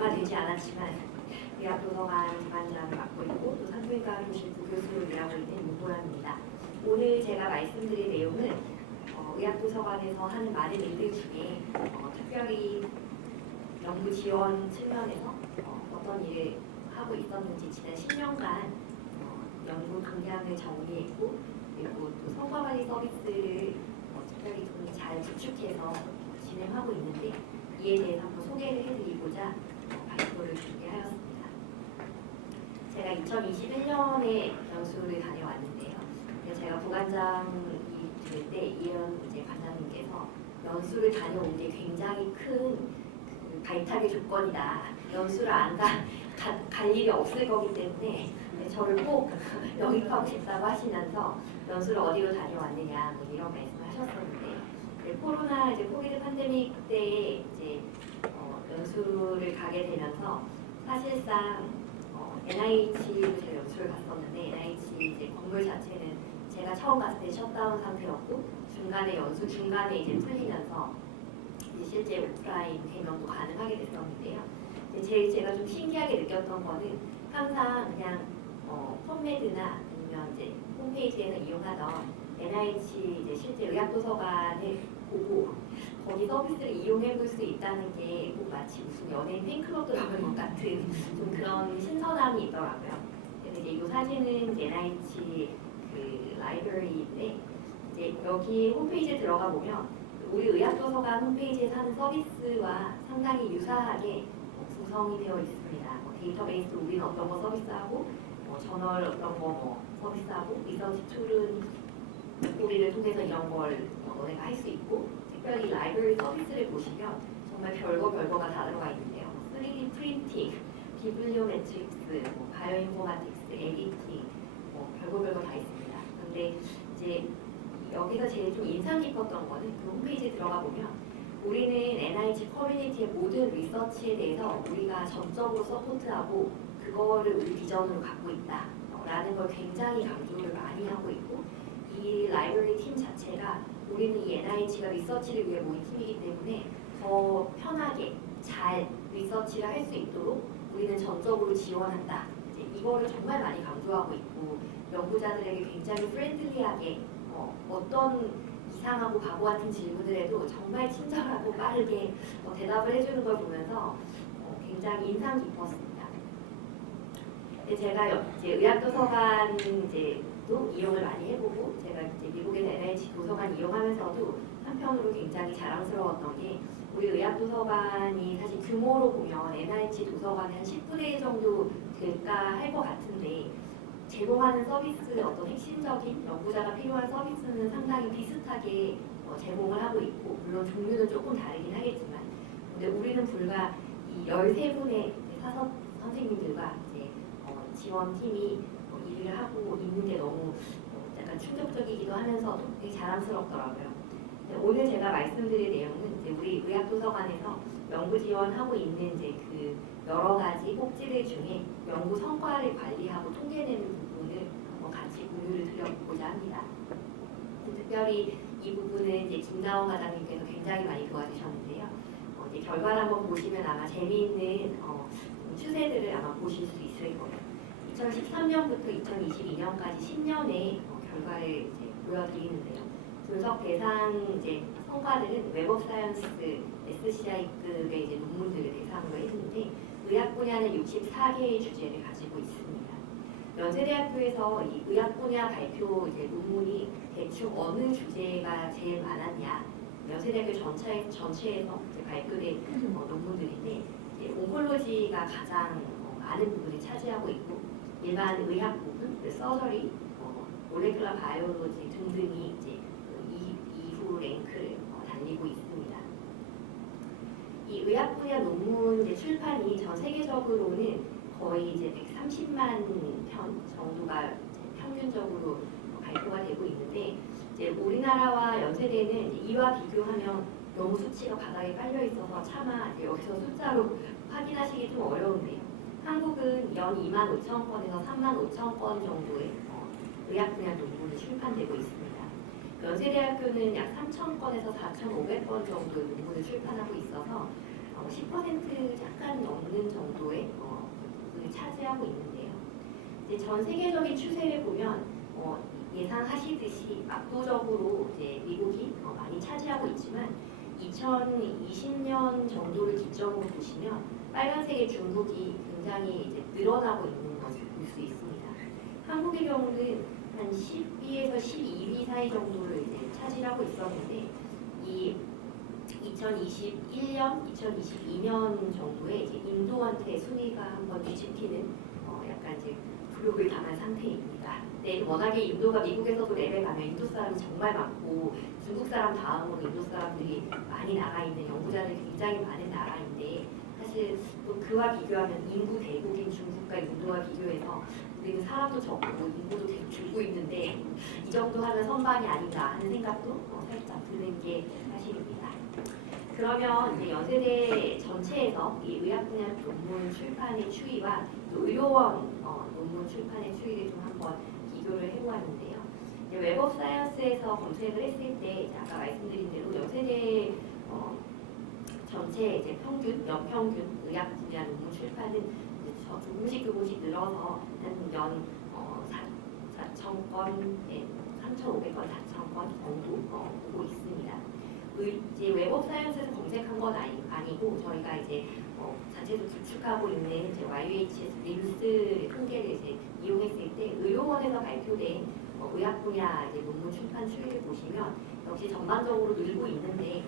얼마 되지 않았지만 의학도서관 부관장을 맡고 있고 또 산부인과 교실 부교수를 일하고 있는 윤보람입니다. 오늘 제가 말씀드릴 내용은 의학도서관에서 하는 많은 일들 중에 특별히 연구 지원 측면에서 어떤 일을 하고 있었는지 지난 10년간 연구 동향을 정리했고 그리고 또 성과관리 서비스를 특별히 좀 잘 구축해서 진행하고 있는데 이에 대해서 한번 소개를 해드리고자 발표를 준비하였습니다. 제가 2021년에 연수를 다녀왔는데요. 제가 부관장이 될 때 이현 관장님께서 연수를 다녀온 게 굉장히 큰 발탁의 조건이다. 연수를 안 갈 일이 없을 거기 때문에 저를 꼭 영입하고 싶다고 하시면서 연수를 어디로 다녀왔느냐 뭐 이런 말씀하셨었는데 코로나 코비드 팬데믹 때에 연수를 가게 되면서 사실상 NIH로 제가 연수를 갔었는데 NIH 건물 자체는 제가 처음 갔을 때 셧다운 상태였고 중간에 연수 중간에 풀리면서 실제 오프라인 대면도 가능하게 됐었는데요. 제가 좀 신기하게 느꼈던 거는 항상 그냥 펌메드나 아니면 홈페이지에서 이용하던 NIH 실제 의학도서관을 보고 거기 서비스를 이용해 볼 수 있다는 게 꼭 마치 무슨 연예인 팬클럽 들어간 것 같은 좀 그런 신선함이 있더라고요. 그래서 이 사진은 NIH 라이브러리인데 여기 홈페이지에 들어가 보면 우리 의학도서관 홈페이지에 하는 서비스와 상당히 유사하게 구성이 되어 있습니다. 데이터베이스 우리는 어떤 거 서비스하고 저널 어떤 거 서비스하고 리서치 툴은 우리를 통해서 이런 걸 너네가 할 수 있고 특별히 라이브러리 서비스를 보시면 정말 별거가 다 들어가 있는데요. 3D 프린팅, 비블리오메트릭스, 바이오인포마틱스, 에디팅 별거 다 있습니다. 그런데 여기서 제일 좀 인상 깊었던 거는 그 홈페이지에 들어가 보면 우리는 NIH 커뮤니티의 모든 리서치에 대해서 우리가 전적으로 서포트하고 그거를 우리 비전으로 갖고 있다 라는 걸 굉장히 강조를 많이 하고 있고 이 라이브러리 팀 자체가 우리는 이 NIH가 리서치를 위해 모인 팀이기 때문에 더 편하게 잘 리서치를 할 수 있도록 우리는 전적으로 지원한다. 이거를 정말 많이 강조하고 있고 연구자들에게 굉장히 프렌들리하게 어떤 이상하고 바보 같은 질문을 해도 정말 친절하고 빠르게 대답을 해주는 걸 보면서 굉장히 인상 깊었습니다. 제가 의학도서관도 이용을 많이 해보고 제가 미국의 NIH 도서관 이용하면서도 한편으로 굉장히 자랑스러웠던 게 우리 의학도서관이 사실 규모로 보면 NIH 도서관의 한 10분의 1 정도 될까 할 것 같은데 제공하는 서비스 어떤 핵심적인 연구자가 필요한 서비스는 상당히 비슷하게 제공을 하고 있고 물론 종류는 조금 다르긴 하겠지만 근데 우리는 불과 이 13분의 사서 선생님들과 지원팀이 일을 하고 있는 게 너무 약간 충격적이기도 하면서도 되게 자랑스럽더라고요. 오늘 제가 말씀드릴 내용은 우리 의학도서관에서 연구 지원하고 있는 그 여러 가지 꼭지들 중에 연구 성과를 관리하고 통계내는 부분을 한번 같이 공유를 드려보고자 합니다. 특별히 이 부분은 김나원 과장님께서 굉장히 많이 도와주셨는데요. 결과를 한번 보시면 아마 재미있는 추세들을 아마 보실 수 있을 거예요. 2013년부터 2022년까지 10년의 결과를 보여드리는데요. 분석 대상 성과들은 웹업 사이언스 SCI급의 논문들을 대상으로 했는데 의학 분야는 64개의 주제를 가지고 있습니다. 연세대학교에서 이 의학 분야 발표 논문이 대충 어느 주제가 제일 많았냐? 연세대학교 전체에서 발표된 논문들인데 온콜로지가 가장 많은 부분을 차지하고 있고 일반 의학 부분, 서저리, 몰레큘러 바이올로지 등등이 이후 랭크를 달리고 있습니다. 이 의학 분야 논문 출판이 전 세계적으로는 거의 130만 편 정도가 평균적으로 발표가 되고 있는데 우리나라와 연세대는 이와 비교하면 너무 수치가 바닥에 깔려 있어서 차마 여기서 숫자로 확인하시기 좀 어려운데요. 한국은 연 25,000건에서 35,000건 정도의 의학 분야 논문이 출판되고 있습니다. 연세대학교는 약 3,000건에서 4,500건 정도의 논문을 출판하고 있어서 10% 약간 넘는 정도의 부분을 차지하고 있는데요. 이제 전 세계적인 추세를 보면 예상하시듯이 압도적으로 이제 미국이 많이 차지하고 있지만 2020년 정도를 기점으로 보시면 빨간색의 중국이 굉장히 이제 늘어나고 있는 것을 볼 수 있습니다. 한국의 경우는 한 10위에서 12위 사이 정도를 이제 차지하고 있었는데 이 2021년, 2022년 정도에 이제 인도한테 순위가 한번 뒤집히는 약간 이제 굴욕을 당한 상태입니다. 네, 워낙에 인도가 미국에서도 랩에 가면 인도 사람이 정말 많고 중국 사람 다음으로 인도 사람들이 많이 나가 있는 연구자들이 굉장히 많은 나라인데 사실 또 그와 비교하면 인구 대국인 중국과 인도와 비교해서 우리는 사람도 적고 인구도 계속 줄고 있는데 이 정도 하면 선방이 아닌가 하는 생각도 살짝 드는 게 사실입니다. 그러면 이제 연세대 전체에서 이 의학 분야 논문 출판의 추이와 또 의료원 논문 출판의 추이를 좀 한번 비교를 해보았는데요. 웹 오브 사이언스에서 검색을 했을 때 이제 아까 말씀드린 대로 연세대 전체 이제 평균, 연평균 의학 분야 논문 출판은 이제 조금씩 늘어서 한 4,000건, 3,500건, 4,000건 정도 보고 있습니다. 이제 웹 오브 사이언스에서 검색한 건 아니고 저희가 이제 자체도 구축하고 있는 이제 YHS 림스 통계를 이제 이용했을 때 의료원에서 발표된 의학 분야 이제 논문 출판 추이를 보시면 역시 전반적으로 늘고 있는데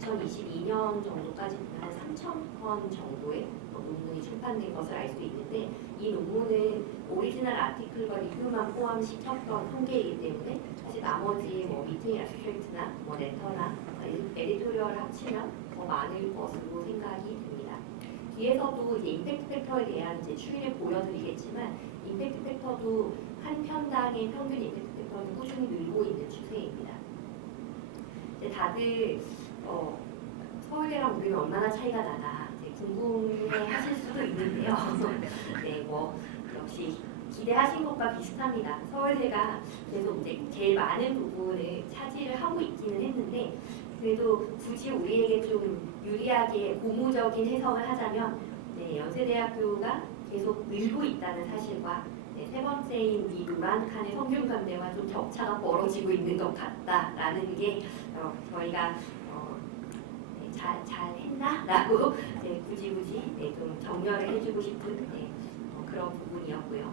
2022년 정도까지 한 3,000건 정도의 논문이 출판된 것을 알 수 있는데 이 논문은 오리지널 아티클과 리뷰만 포함시켰던 통계이기 때문에 사실 나머지 미팅 애스트랙트나 레터나 에디토리얼을 합치면 더 많을 것으로 생각이 됩니다. 뒤에서도 이제 임팩트 팩터에 대한 이제 추이를 보여드리겠지만 임팩트 팩터도 한 편당의 평균 임팩트 팩터는 꾸준히 늘고 있는 추세입니다. 다들 서울대랑 우리는 얼마나 차이가 나나 궁금해하실 수도 있는데요. 네, 역시 기대하신 것과 비슷합니다. 서울대가 계속 이제 제일 많은 부분을 차지를 하고 있기는 했는데 그래도 굳이 우리에게 좀 유리하게 고무적인 해석을 하자면 연세대학교가 계속 늘고 있다는 사실과 세 번째인 이 노란 칸의 성균관대와 좀 격차가 벌어지고 있는 것 같다라는 게 저희가 잘 했나? 라고 굳이 좀 정렬을 해주고 싶은 그런 부분이었고요.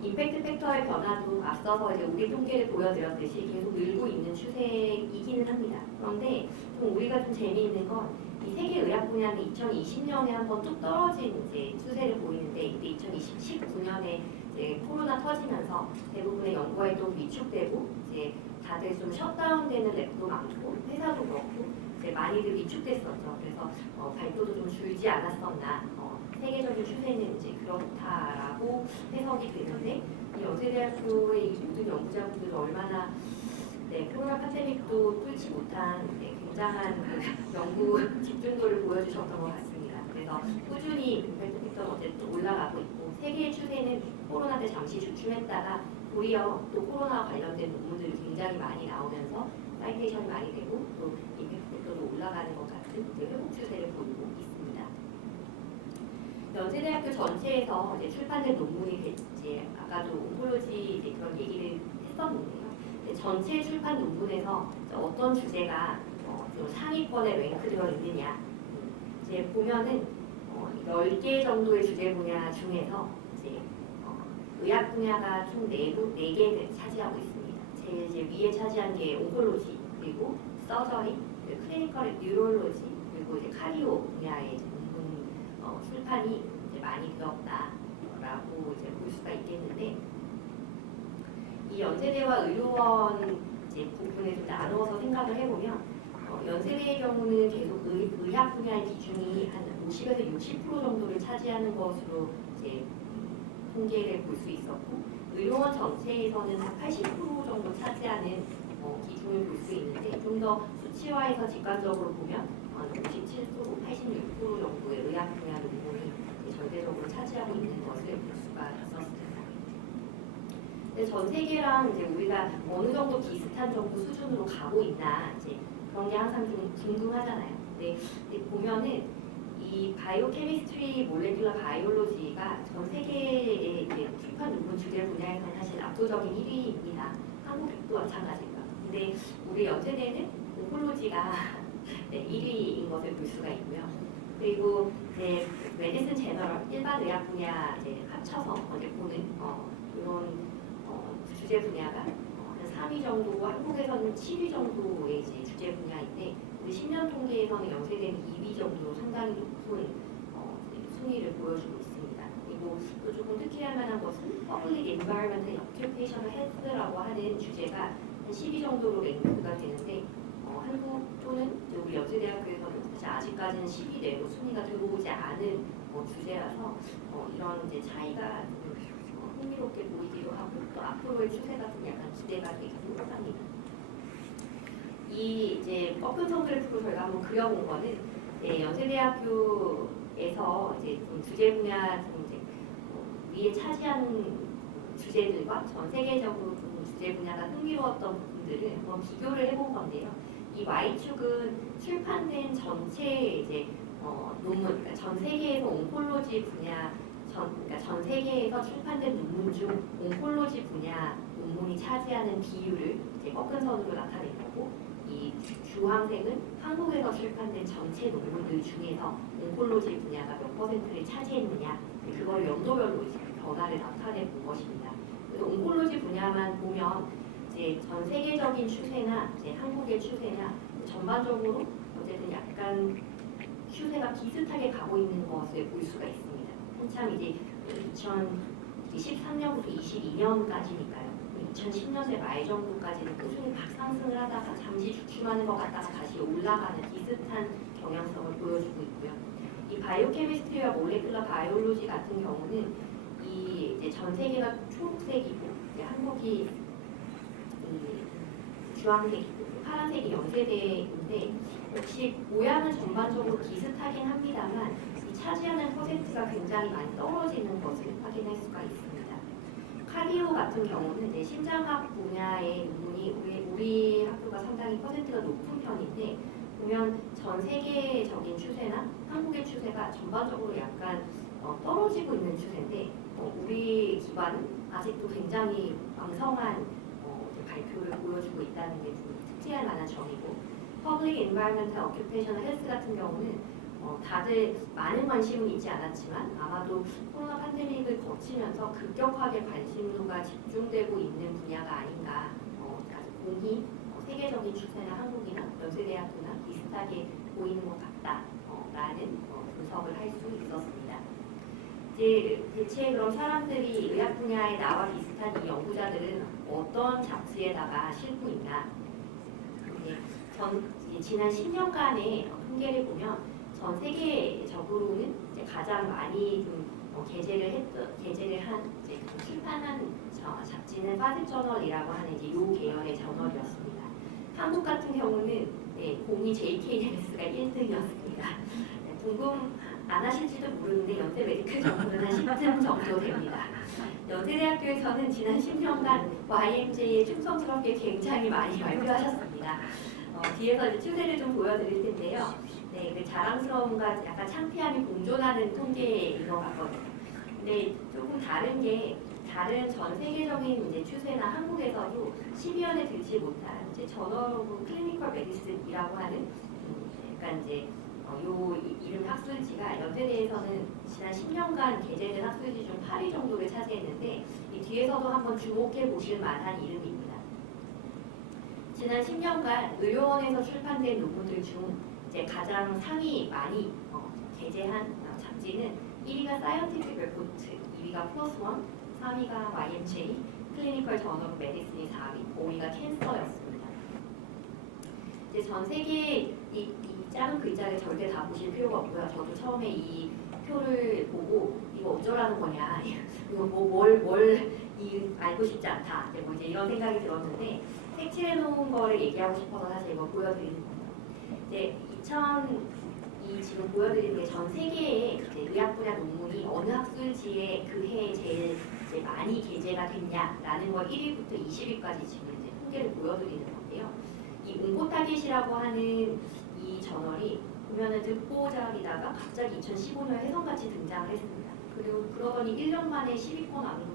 임팩트 팩터의 변화도 앞서서 이제 우리 통계를 보여드렸듯이 계속 늘고 있는 추세이기는 합니다. 그런데 좀 우리가 좀 재미있는 건 이 세계 의학 분야는 2020년에 한번 뚝 떨어진 이제 추세를 보이는데 이때 2019년에 이제 코로나 터지면서 대부분의 연구 활동이 위축되고 이제 다들 좀 셧다운되는 랩도 많고 회사도 그렇고 이제 많이들 위축됐었죠. 그래서 발표도 좀 줄지 않았었나. 세계적인 추세는 이제 그렇다라고 해석이 되는데 이 연세대학교의 이 모든 연구자분들은 얼마나 코로나 팬데믹도 뚫지 못한 굉장한 연구 집중도를 보여주셨던 것 같습니다. 그래서 꾸준히 임팩트 팩터는 어쨌든 올라가고 있고 세계의 추세는 코로나 때 잠시 주춤했다가 도리어 또 코로나와 관련된 논문들이 굉장히 많이 나오면서 사이테이션이 많이 되고 또 임팩트 팩터도 올라가는 것 같은 회복 추세를 보이고 있습니다. 연세대학교 전체에서 이제 출판된 논문이 이제 아까도 온콜로지 이제 그런 얘기를 했었는데요. 전체 출판 논문에서 어떤 주제가 좀 상위권에 랭크되어 있느냐 이제 보면은 10개 정도의 주제 분야 중에서 이제 의학 분야가 총 4개를 차지하고 있습니다. 제일 이제 위에 차지한 게 온콜로지 그리고 서저리, 클리니컬 뉴럴로지 그리고 이제 카디오 분야의 논문 출판이 이제 많이 되었다라고 이제 볼 수가 있겠는데 이 연세대와 의료원 이제 부분을 좀 나누어서 생각을 해보면 연세대의 경우는 계속 의학 분야의 비중이 한 50에서 60% 정도를 차지하는 것으로 이제 통계를 볼 수 있었고 의료원 전체에서는 한 80% 정도 차지하는 기준을 볼 수 있는데 좀 더 수치화해서 직관적으로 보면 57%, 86% 정도의 의학 분야 논문이 절대적으로 차지하고 있는 것을 볼 수가 있었습니다. 근데 전 세계랑 이제 우리가 어느 정도 비슷한 정도 수준으로 가고 있나 이제 그런 게 항상 좀 궁금하잖아요. 근데 보면은 이 바이오케미스트리, 몰레큘러 바이올로지가 전 세계의 이제 출판 논문 주제 분야에서는 사실 압도적인 1위입니다. 한국도 마찬가지고요. 근데 우리 연세대는 온콜로지가 네, 1위인 것을 볼 수가 있고요. 그리고 이제 메디슨 제너럴 일반 의학 분야 이제 합쳐서 이제 보는 이런 주제 분야가 한 3위 정도고 한국에서는 7위 정도의 이제 주제 분야인데 우리 10년 통계에서는 연세대는 2위 정도로 상당히 높은 순위를 보여주고 있습니다. 그리고 또 조금 특히할 만한 것은 Public Environment and Occupational Health라고 하는 주제가 한 10위 정도로 랭크가 되는데 한국 또는 우리 연세대학교에서는 사실 아직까지는 10위 내로 순위가 들어오지 않은 주제라서 이런 이제 차이가 흥미롭게 보이기도 하고 또 앞으로의 추세가 좀 약간 기대가 되기도 합니다. 이 이제 꺾은 선 그래프로 저희가 한번 그려본 거는 연세대학교에서 이제 좀 주제 분야 좀 이제 위에 차지하는 주제들과 전 세계적으로 좀 주제 분야가 흥미로웠던 부분들을 한번 비교를 해본 건데요. 이 Y축은 출판된 전체 이제 논문, 그러니까 전 세계에서 온콜로지 분야 그러니까 전 세계에서 출판된 논문 중 온콜로지 분야 논문이 차지하는 비율을 이제 꺾은 선으로 나타낸 거고 이 주황색은 한국에서 출판된 전체 논문들 중에서 온콜로지 분야가 몇 퍼센트를 차지했느냐 그걸 연도별로 이제 변화를 나타내 본 것입니다. 그래서 온콜로지 분야만 보면 이제 전 세계적인 추세나 이제 한국의 추세나 전반적으로 어쨌든 약간 추세가 비슷하게 가고 있는 것을 볼 수가 있습니다. 한참 이제 2013년부터 22년까지니까요. 2010년대 말 정도까지는 꾸준히 박상승을 하다가 잠시 주춤하는 것 같다가 다시 올라가는 비슷한 경향성을 보여주고 있고요. 이 바이오케미스트리와 몰레큘러 바이올로지 같은 경우는 이 이제 전 세계가 초록색이고 이제 한국이 주황색이고 파란색이 연세대인데 역시 모양은 전반적으로 비슷하긴 합니다만 이 차지하는 퍼센트가 굉장히 많이 떨어지는 것을 확인할 수가 있습니다. 카디오 같은 경우는 이제 심장학 분야의 논문이 우리 학교가 상당히 퍼센트가 높은 편인데 보면 전 세계적인 추세나 한국의 추세가 전반적으로 약간 떨어지고 있는 추세인데 우리 기관은 아직도 굉장히 왕성한 발표를 보여주고 있다는 게 좀 특지할 만한 점이고 Public Environment and Occupational Health 같은 경우는 다들 많은 관심은 있지 않았지만 아마도 코로나 팬데믹을 거치면서 급격하게 관심도가 집중되고 있는 분야가 아닌가 아주 공히 세계적인 추세나 한국이나 연세대학교나 비슷하게 보이는 것 같다라는 분석을 할 수 있었습니다. 이제 대체 그럼 사람들이 의학 분야에 나와 비슷한 이 연구자들은 어떤 잡지에다가 실고 있나? 지난 10년간의 통계를 보면 전 세계적으로는 이제 가장 많이 좀 게재를 한 이제 출판한 잡지는 파드 저널이라고 하는 이제 요 계열의 저널이었습니다. 한국 같은 경우는 공이 JK 제네스가 1등이었습니다. 궁금 안 하실지도 모르는데 연세 메디컬 정도는 한 10등 정도 됩니다. 연세대학교에서는 지난 10년간 YMJ에 충성스럽게 굉장히 많이 발표하셨습니다. 뒤에서 이제 추세를 좀 보여드릴 텐데요. 네, 그 자랑스러움과 약간 창피함이 공존하는 통계인 것 같거든요. 근데 조금 다른 게 다른 전 세계적인 이제 추세나 한국에서도 10위안에 들지 못한 이제 저널 오브 클리니컬 메디슨이라고 하는 약간 이제 요 이름 학술지가 연세대에서는 지난 10년간 게재된 학술지 중 8위 정도를 차지했는데 이 뒤에서도 한번 주목해 보실 만한 이름입니다. 지난 10년간 의료원에서 출판된 논문들 중 이제 가장 상위 많이 게재한 잡지는 1위가 사이언티픽 레포트, 2위가 플러스 원, 3위가 YMJ, 클리니컬 저널 오브 메디슨이 4위, 5위가 캔서였습니다. 이제 전 세계 이 작은 글자를 절대 다 보실 필요가 없고요. 저도 처음에 이 표를 보고 이거 어쩌라는 거냐, 이거 뭘 알고 싶지 않다, 이제 이런 생각이 들었는데 색칠해 놓은 거를 얘기하고 싶어서 사실 이거 보여드리는 거예요. 이제 이 지금 보여드리는 게 전 세계의 의학 분야 논문이 어느 학술지에 그 해에 제일 이제 많이 게재가 됐냐라는 걸 1위부터 20위까지 지금 이제 통계를 보여드리는 건데요. 이 온코타겟이라고 하는 이 저널이 보면은 듣보잡이다가 갑자기 2015년 혜성같이 등장을 했습니다. 그리고 그러더니 1년 만에 10위권 안으로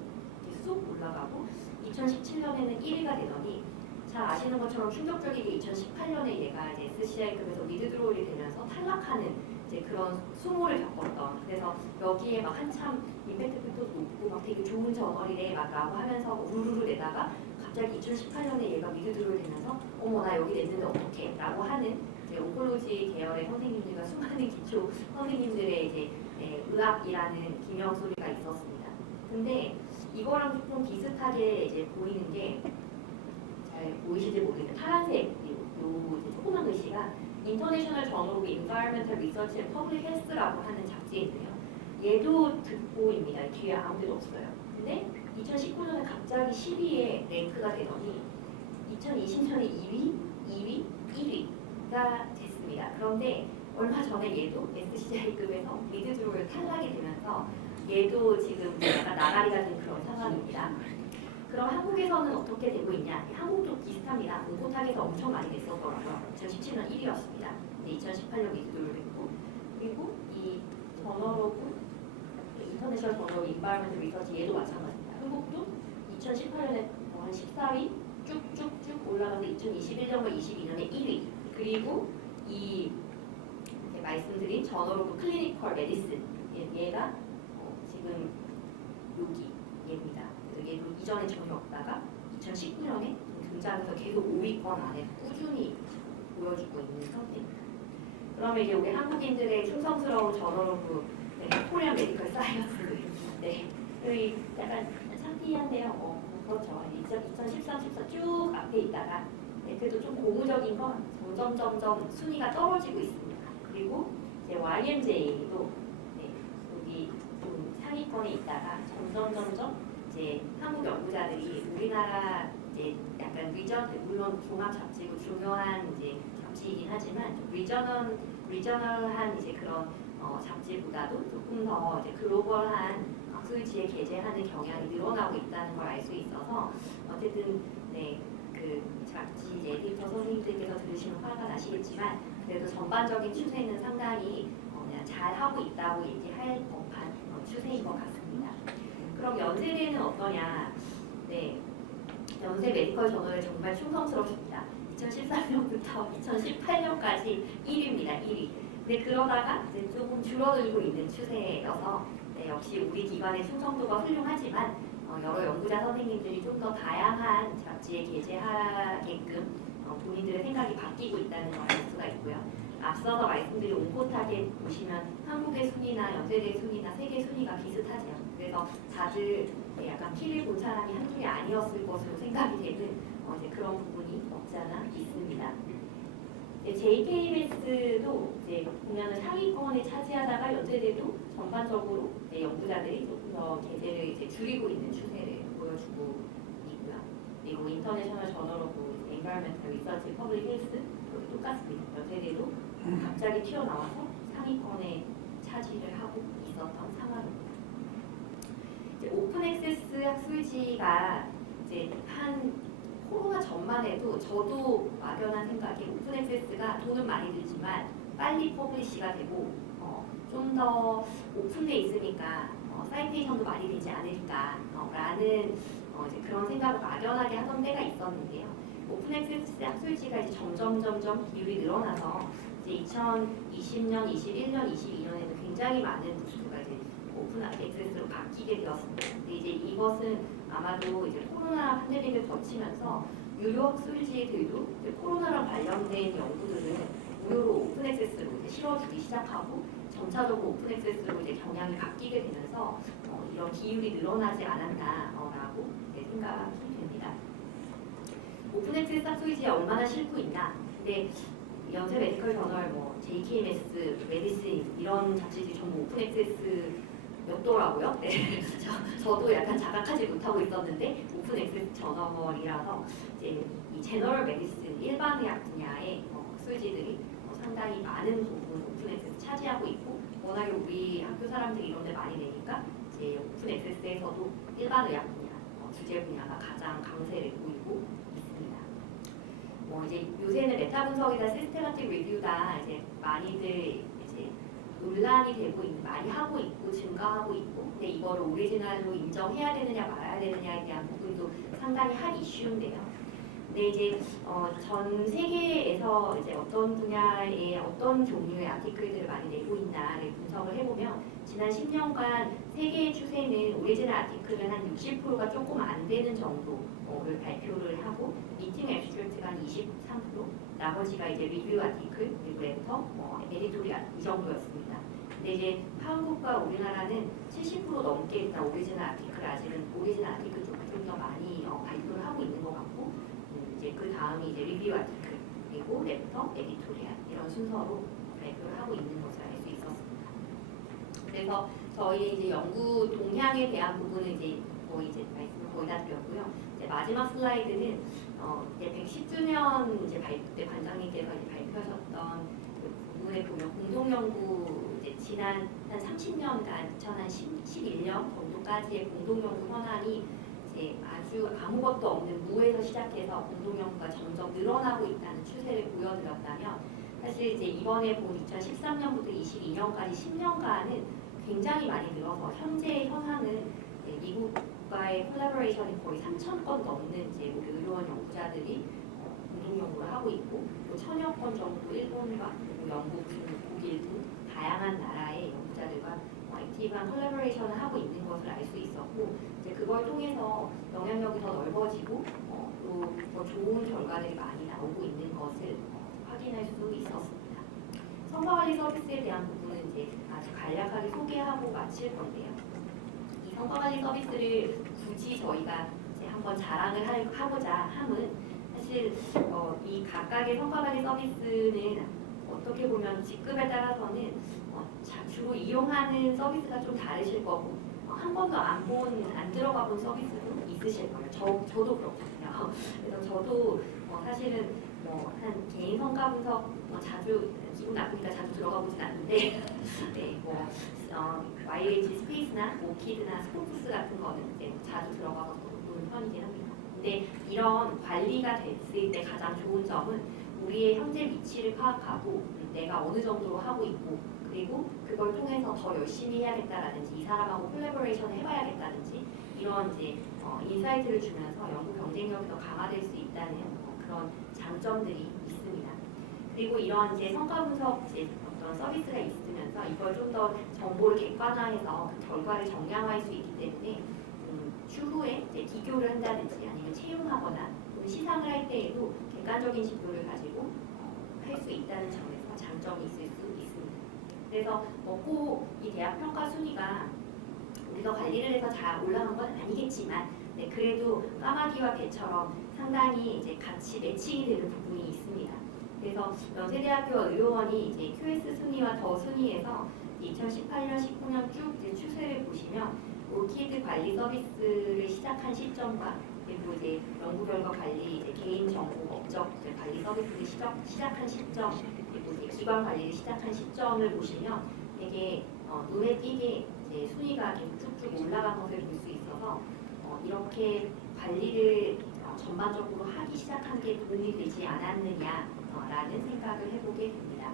쑥 올라가고 2017년에는 1위가 되더니 잘 아시는 것처럼 충격적이게 2018년에 얘가 이제 SCI급에서 미드드로울이 되면서 탈락하는 이제 그런 수모를 겪었던, 그래서 여기에 막 한참 임팩트 팩터도 높고 막 되게 좋은 저널이래 막 라고 하면서 우르르 내다가 갑자기 2018년에 얘가 미드드로울이 되면서 어머 나 여기 냈는데 어떡해 라고 하는 이제 온콜로지 계열의 선생님들과 수많은 기초 선생님들의 이제 의학이라는 기명소리가 있었습니다. 근데 이거랑 조금 비슷하게 이제 보이는 게 잘 보이실지 모르겠는데 파란색 요 이제 조그만 글씨가 인터내셔널 저널 오브 인바이러멘털 리서치 앤 퍼블릭 헬스라고 하는 잡지에 있네요. 얘도 듣보입니다. 뒤에 아무 데도 없어요. 근데 2019년에 갑자기 10위에 랭크가 되더니 2020년에 2위, 2위, 1위가 됐습니다. 그런데 얼마 전에 얘도 SCI급에서 미드드로울 탈락이 되면서 얘도 지금 약간 나가리가 된 그런 상황입니다. 그럼 한국에서는 어떻게 되고 있냐? 한국도 비슷합니다. 온코탁에서 엄청 많이 냈었더라고요. 2017년 1위였습니다. 2018년 미드드로울 됐고, 그리고 이 저널 오브 인터내셔널 저널 오브 인바이러멘털 리서치 얘도 마찬가지입니다. 한국도 2018년에 한 14위 쭉쭉쭉 올라가서 2021년과 22년에 1위, 그리고 이 말씀드린 저널 오브 클리니컬 메디슨 얘가 지금 여기 얘입니다. 그래서 얘도 이전에 전혀 없다가 2019년에 등장해서 계속 5위권 안에 꾸준히 보여주고 있는 상태입니다. 그러면 이제 우리 한국인들의 충성스러운 저널 오브 코리안 메디컬 사이언스 여기 약간 창피한데요. 그렇죠. 2013, 14 쭉 앞에 있다가 그래도 좀 고무적인 건 점점 순위가 떨어지고 있습니다. 그리고 이제 YMJ도 여기 좀 상위권에 있다가 점점 이제 한국 연구자들이 우리나라 이제 약간 물론 종합 잡지고 중요한 이제 잡지이긴 하지만 리저널한 이제 그런 잡지보다도 조금 더 이제 글로벌한 학술지에 게재하는 경향이 늘어나고 있다는 걸 알 수 있어서 어쨌든 그 잡지 에디터 선생님들께서 들으시면 화가 나시겠지만 그래도 전반적인 추세는 상당히 그냥 잘 하고 있다고 얘기할 법한 추세인 것 같습니다. 그럼 연세대는 어떠냐? 연세 메디컬 저널에 정말 충성스럽습니다. 2013년부터 2018년까지 1위입니다. 1위. 근데 그러다가 이제 조금 줄어들고 있는 추세여서 역시 우리 기관의 충성도가 훌륭하지만 여러 연구자 선생님들이 좀 더 다양한 잡지에 게재하게끔 본인들의 생각이 바뀌고 있다는 걸 알 수가 있고요. 앞서서 말씀드린 온코탁에 보시면 한국의 순위나 연세대 순위나 세계 순위가 비슷하죠. 그래서 다들 약간 피를 본 사람이 한둘이 아니었을 것으로 생각이 되는 이제 그런 부분이 없지 않아 있습니다. JKMS도 이제 보면은 상위권에 차지하다가 연세대도 전반적으로 연구자들이 조금 더 게재를 이제 줄이고 있는 추세를 보여주고 있고요. 그리고 인터내셔널 저널 오브 엔바이러멘털 리서치 퍼블릭 헬스 똑같습니다. 연세대도 갑자기 튀어나와서 상위권에 차지를 하고 있었던 상황입니다. 이제 오픈 액세스 학술지가 이제 한 코로나 전만 해도 저도 막연한 생각이 오픈 액세스가 돈은 많이 들지만 빨리 퍼블리시가 되고 좀 더 오픈돼 있으니까 사이테이션도 많이 되지 않을까 라는 이제 그런 생각을 막연하게 하던 때가 있었는데요. 오픈 액세스 학술지가 이제 점점 비율이 늘어나서 이제 2020년, 21년, 22년에는 굉장히 많은 부수가 이제 오픈 액세스로 바뀌게 되었습니다. 근데 이제 이것은 아마도 이제 코로나 팬데믹을 거치면서 유료 학술지들도 이제 코로나랑 관련된 연구들은 무료로 오픈 액세스로 이제 실어주기 시작하고 점차적으로 오픈 액세스로 이제 경향이 바뀌게 되면서 이런 비율이 늘어나지 않았나라고 생각이 됩니다. 오픈 액세스 학술지에 얼마나 싣고 있나? 근데 연세 메디컬 저널, JKMS, 메디슨 이런 잡지들이 전부 오픈 액세스였더라고요. 저도 약간 자각하지 못하고 있었는데 오픈 액세스 저널이라서 이제 이 제너럴 메디슨 일반 의학 분야의 학술지들이 상당히 많은 부분 오픈 액세스 차지하고 있고 워낙에 우리 학교 사람들이 이런 데 많이 내니까 이제 오픈 액세스에서도 일반 의학 분야, 주제 분야가 가장 강세를 보이고 있습니다. 뭐 이제 요새는 메타 분석이나 시스테마틱 리뷰다 이제 많이들 이제 논란이 되고 많이 하고 있고 증가하고 있고, 근데 이거를 오리지널로 인정해야 되느냐 말아야 되느냐에 대한 부분도 상당히 한 이슈인데요. 근데 이제 전 세계에서 이제 어떤 분야의 어떤 종류의 아티클들을 많이 내고 있나를 분석을 해보면 지난 10년간 세계의 추세는 오리지널 아티클은 한 60%가 조금 안 되는 정도를 발표를 하고, 미팅 앱스트랙트가 한 23%, 나머지가 이제 리뷰 아티클 그리고 랩터, 에디토리얼 이 정도였습니다. 근데 이제 한국과 우리나라는 70% 넘게 일단 오리지널 아티클, 아직은 오리지널 아티클 쪽을 좀 더 많이 발표를 하고 있는 것 같고, 이제 그 다음이 이제 리뷰 아티클 그리고 랩터, 에디토리얼 이런 순서로 발표를 하고 있는 것을 알 수 있었습니다. 그래서 저희 이제 연구 동향에 대한 부분은 이제 거의 이제 말씀을 거의 다 드렸고요. 이제 마지막 슬라이드는 이제 110주년 이제 발표 때 관장님께서 이제 발표하셨던 그 부분에 보면 공동연구 이제 지난 한 30년간 2011년 정도까지의 공동연구 현황이 이제 아주 아무것도 없는 무에서 시작해서 공동연구가 점점 늘어나고 있다는 추세를 보여드렸다면, 사실 이제 이번에 본 2013년부터 22년까지 10년간은 굉장히 많이 늘어서 현재 현황은 미국과의 콜라보레이션이 거의 3,000건 넘는 이제 우리 의료원 연구자들이 공동 연구를 하고 있고, 또 1,000여 건 정도 일본과 그리고 영국, 중국, 독일 등 다양한 나라의 연구자들과 액티브한 콜라보레이션을 하고 있는 것을 알 수 있었고, 이제 그걸 통해서 영향력이 더 넓어지고 또 더 좋은 결과들이 많이 나오고 있는 것을 확인할 수 있었습니다. 성과관리 서비스에 대한 부분은 이제 아주 간략하게 소개하고 마칠 건데요. 이 성과관리 서비스를 굳이 저희가 이제 한번 자랑을 하고자 함은, 사실 이 각각의 성과관리 서비스는 어떻게 보면 직급에 따라서는 주로 이용하는 서비스가 좀 다르실 거고, 한 번도 안 들어가 본 서비스도 있으실 거예요. 저도 그렇거든요. 그래서 저도 사실은 한 개인 성과 분석 자주, 기분 나쁘니까 자주 들어가 보진 않는데 네, YH 스페이스나 오키드나 스코프스 같은 거는 이제 자주 들어가서 보는 편이긴 합니다. 근데 이런 관리가 됐을 때 가장 좋은 점은 우리의 현재 위치를 파악하고 내가 어느 정도로 하고 있고, 그리고 그걸 통해서 더 열심히 해야겠다라든지 이 사람하고 콜라보레이션을 해봐야겠다든지 이런 이제 인사이트를 주면서 연구 경쟁력이 더 강화될 수 있다는 그런 장점들이 있습니다. 그리고 이런 이제 성과 분석 이제 어떤 서비스가 있으면서 이걸 좀 더 정보를 객관화해서 그 결과를 정량화할 수 있기 때문에 추후에 이제 비교를 한다든지 아니면 채용하거나 시상을 할 때에도 객관적인 지표를 가지고 할 수 있다는 점에서 장점이 있을 수 있습니다. 그래서 꼭 이 대학 평가 순위가 우리가 관리를 해서 잘 올라간 건 아니겠지만, 네, 그래도 까마귀와 배처럼 상당히 이제 같이 매칭이 되는 부분이 있습니다. 그래서 연세대학교 의료원이 이제 QS 순위와 더 순위에서 2018년, 19년 쭉 이제 추세를 보시면 올키드 관리 서비스를 시작한 시점과 그리고 이제 연구 결과 관리, 이제 개인 정보 업적 이제 관리 서비스를 시작한 시점, 그리고 이제 기관 관리를 시작한 시점을 보시면 되게 눈에 띄게 이제 순위가 쭉쭉 올라간 것을 볼 수 있어서 이렇게 관리를 전반적으로 하기 시작한 게 도움이 되지 않았느냐라는 생각을 해보게 됩니다.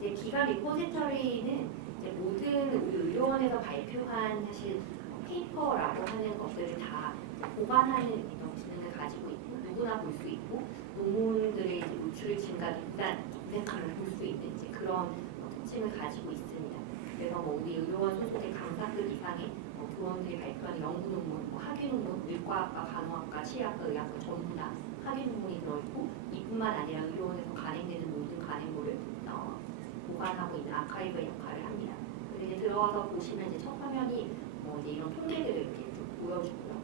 이제 기관 리포지터리는 이제 모든 우리 의료원에서 발표한 사실 페이퍼라고 하는 것들을 다 보관하는 이런 기능을 가지고 있고, 누구나 볼 수 있고, 논문들의 이제 노출 증가 일단 검색하면 볼 수 있는 이제 그런 특징을 가지고 있습니다. 그래서 우리 의료원 소속의 강사급 이상의 교원들이 발표한 연구 논문, 학위 논문, 의과학과, 간호학과, 치의학과, 의학과 전부 다 학위 논문이 들어있고, 이뿐만 아니라 의료원에서 간행되는 모든 간행물을 보관하고 있는 아카이브의 역할을 합니다. 그래서 이제 들어와서 보시면 이제 첫 화면이 이제 이런 통계들을 이렇게 쭉 보여주고요.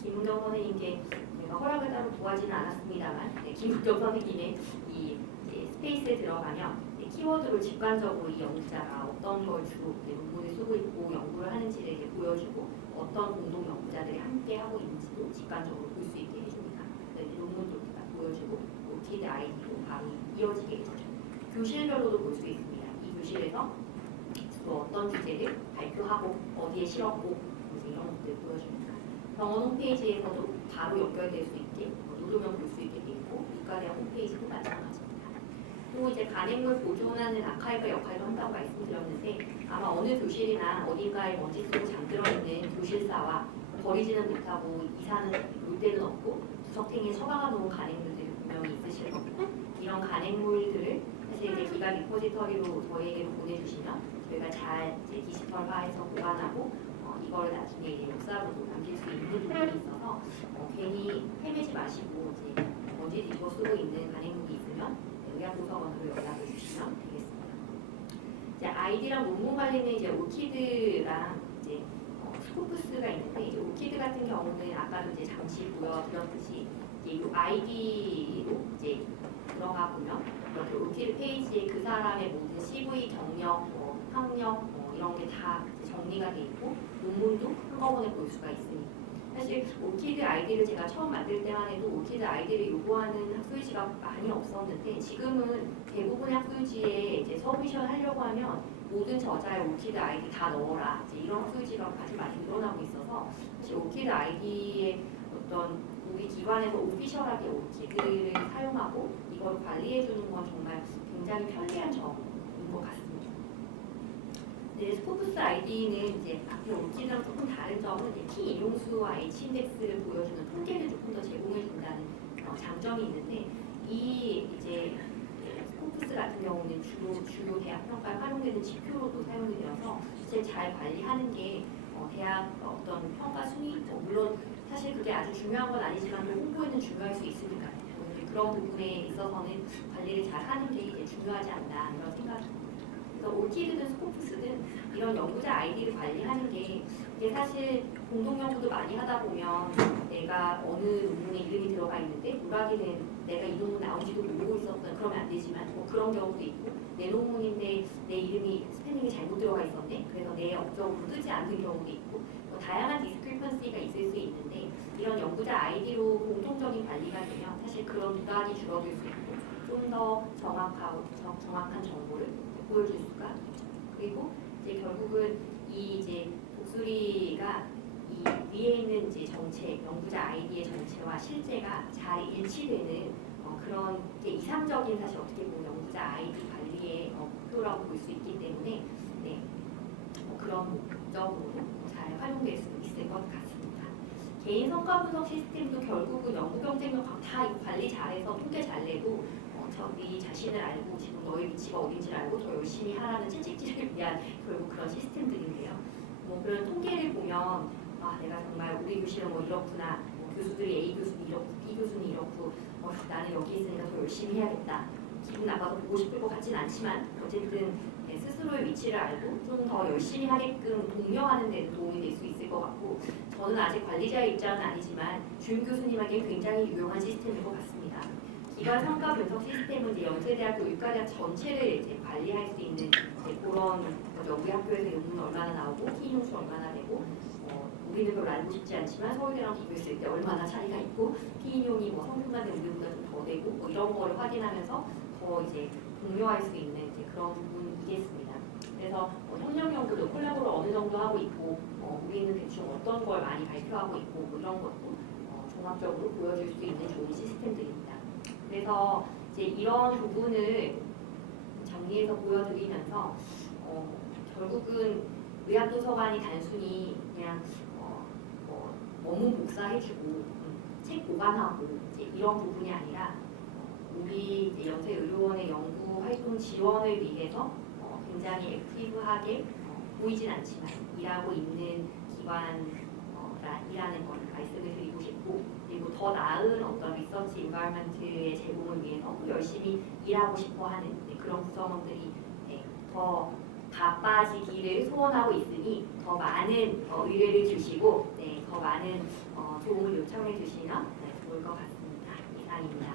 김은경 선생님께 제가 허락을 따로 구하지는 않았습니다만, 김은경 선생님의 이 스페이스에 들어가면 키워드로 직관적으로 이 연구자가 어떤 걸 주로 논문을 쓰고 있고 연구를 하는지를 이렇게 보여주고, 어떤 공동 연구자들이 함께 하고 있는지도 직관적으로 볼 수 있게 해줍니다. 논문도 보여주고 키드 아이디로 바로 이어지게 해주죠. 교실별로도 볼 수 있습니다. 이 교실에서 주로 어떤 주제를 발표하고 어디에 실었고 이런 것들 보여줍니다. 병원 홈페이지에서도 바로 연결될 수 있게 누르면 볼 수 있게 돼 있고 의과대학 홈페이지도 마찬가지입니다. 또 이제 간행물 보존하는 아카이브 역할도 한다고 말씀드렸는데 아마 어느 교실이나 어딘가에 먼지 쓰고 잠들어 있는 교실사와 버리지는 못하고 이사는 올 때는 없고 구석탱이에 처박아 놓은 간행물들이 분명히 있으실 거고 이런 간행물들을 사실 이제 기가 리포지터리로 저희에게로 보내주시면 저희가 잘 이제 디지털화해서 보관하고 이거를 나중에 이제 역사로도 남길 수 있는 부분이 있어서 괜히 헤매지 마시고 이제 먼지 뒤집어 쓰고 있는 간행물이 있으면 의학도서관으로 연락을 주시면 되겠습니다. 이제 아이디랑 논문 관리는 이제 오키드랑 이제 스코프스가 있는데 이제 오키드 같은 경우는 아까도 이제 잠시 보여드렸듯이 이제 이 아이디로 이제 들어가 보면 이렇게 오키드 페이지에 그 사람의 모든 CV 경력, 학력 이런 게 다 정리가 돼 있고 논문도 한꺼번에 볼 수가 있습니다. 사실 오키드 아이디를 제가 처음 만들 때만 해도 오키드 아이디를 요구하는 학술지가 많이 없었는데 지금은 대부분의 학술지에 이제 서브미션 하려고 하면 모든 저자의 오키드 아이디 다 넣어라 이제 이런 학술지가 아주 많이 늘어나고 있어서 사실 오키드 아이디의 어떤 우리 기관에서 오피셜하게 오키드를 사용하고 이걸 관리해주는 건 정말 굉장히 편리한 점인 것 같습니다. 네, 스코프스 아이디는 이제 앞에 오키드랑 조금 다른 점은 이제 키 인용수와 H 인덱스를 보여주는 통계를 조금 더 제공해 준다는 장점이 있는데 이 이제 스코프스 같은 경우는 주요 대학 평가에 활용되는 지표로도 사용이 되어서 실제 잘 관리하는 게 대학 어떤 평가 순위 물론 사실 그게 아주 중요한 건 아니지만 또 홍보에는 중요할 수 있으니까 그런 부분에 있어서는 관리를 잘 하는 게 이제 중요하지 않나 이런 생각입니다. 그래서 오키드든 스코프스든 이런 연구자 아이디를 관리하는 게 이게 사실 공동 연구도 많이 하다 보면 내가 어느 논문에 이름이 들어가 있는데 누락이는 내가 이 논문 나온지도 모르고 있었던 그러면 안 되지만 그런 경우도 있고 내 논문인데 내 이름이 스펠링이 잘못 들어가 있었네 그래서 내 업적으로 뜨지 않는 경우도 있고 다양한 디스크리펀시가 있을 수 있는데 이런 연구자 아이디로 공통적인 관리가 되면 사실 그런 누락이 줄어들 수 있고 좀 더 정확한 정보를 보여줄 수가 있죠. 그리고 이제 결국은 이 이제 독수리가 이 위에 있는 이제 정체, 연구자 아이디의 정체와 실제가 잘 일치되는 그런 이상적인 사실 어떻게 보면 연구자 아이디 관리의 목표라고 볼 수 있기 때문에 네, 그런 목적으로 잘 활용될 수 있을 것 같습니다. 개인 성과 분석 시스템도 결국은 연구 경쟁력 다 관리 잘해서 통계 잘 내고 네 자신을 알고 지금 너의 위치가 어딘지를 알고 더 열심히 하라는 채찍질을 위한 결국 그런 시스템들인데요. 그런 통계를 보면 내가 정말 우리 교실은 이렇구나 교수들이 A 교수는 이렇고 B 교수는 이렇고 나는 여기 있으니까 더 열심히 해야겠다. 기분 나빠서 보고 싶을 것 같진 않지만 어쨌든 스스로의 위치를 알고 좀 더 열심히 하게끔 독려하는 데 도움이 될 수 있을 것 같고 저는 아직 관리자의 입장은 아니지만 주임 교수님에게 굉장히 유용한 시스템일 것 같습니다. 기관 성과 분석 시스템은 이제 연세대학교 의과대학 전체를 이제 관리할 수 있는 그런 거죠. 우리 학교에서 논문 얼마나 나오고 키 인용수 얼마나 되고 우리는 별로 알고 싶지 않지만 서울대랑 비교했을 때 얼마나 차이가 있고 피 인용이 성균관대 우리보다 좀 더 되고 이런 거를 확인하면서 더 이제 공유할 수 있는 이제 그런 부분이겠습니다. 그래서 협력 연구도 콜라보를 어느 정도 하고 있고 우리는 대충 어떤 걸 많이 발표하고 있고 이런 것도 종합적으로 보여줄 수 있는 좋은 시스템들입니다. 그래서 이제 이런 부분을 정리해서 보여드리면서 결국은 의학도서관이 단순히 그냥 원문 복사해주고 책 보관하고 이제 이런 부분이 아니라 우리 이제 연세의료원의 연구 활동 지원을 위해서 굉장히 액티브하게 보이진 않지만 일하고 있는 기관이라는 걸 말씀을 드리고 싶고 그리고 더 나은 어떤 리서치 인바이먼트의 제공을 위해서 열심히 일하고 싶어하는 그런 구성원들이 더 바빠지기를 소원하고 있으니 더 많은 의뢰를 주시고 더 많은 도움을 요청해 주시면 좋을 것 같습니다. 이상입니다.